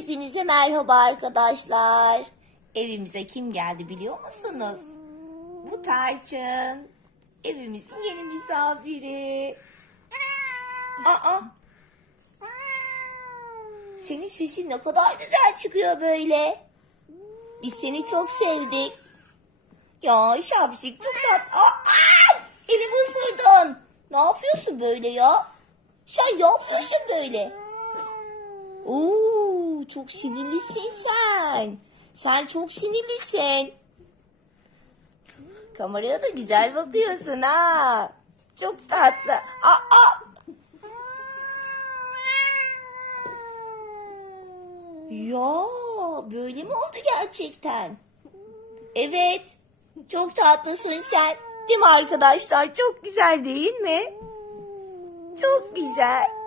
Hepinize merhaba arkadaşlar. Evimize kim geldi biliyor musunuz? Bu Tarçın. Evimizin yeni misafiri. Aa. Senin sesin ne kadar güzel çıkıyor böyle. Biz seni çok sevdik. Ya şapşik çok tat. Aa, aa! Elimi ısırdın. Ne yapıyorsun böyle ya? Sen yapıyorsun böyle? Oo, çok sinirlisin sen. Sen çok sinirlisin. Kameraya da güzel bakıyorsun ha. Çok tatlı. Aa! Ya böyle mi oldu gerçekten? Evet. Çok tatlısın sen. Değil mi arkadaşlar? Çok güzel değil mi? Çok güzel.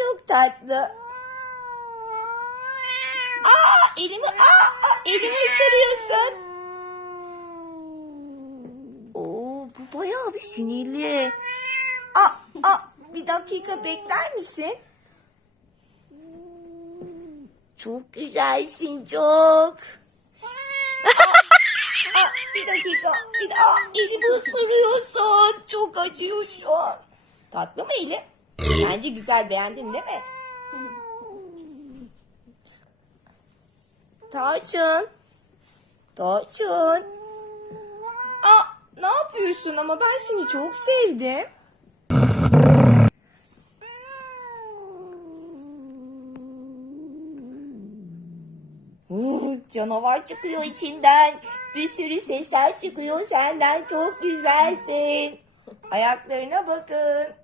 Çok tatlı. Aa elimi aa, aa, elimi ısırıyorsun. Oo bu bayağı bir sinirli. Aa, aa, bir dakika bekler misin? Çok güzelsin çok. Aa, bir dakika. Bir daha elimi ısırıyorsun. Çok acıyor şu an. Tatlı mı eli? Bence güzel beğendin değil mi? Tarçın. Tarçın. Aa, ne yapıyorsun ama ben seni çok sevdim. Canavar çıkıyor içinden. Bir sürü sesler çıkıyor senden. Çok güzelsin. Ayaklarına bakın.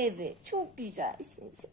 Evet, çok güzelsin sen.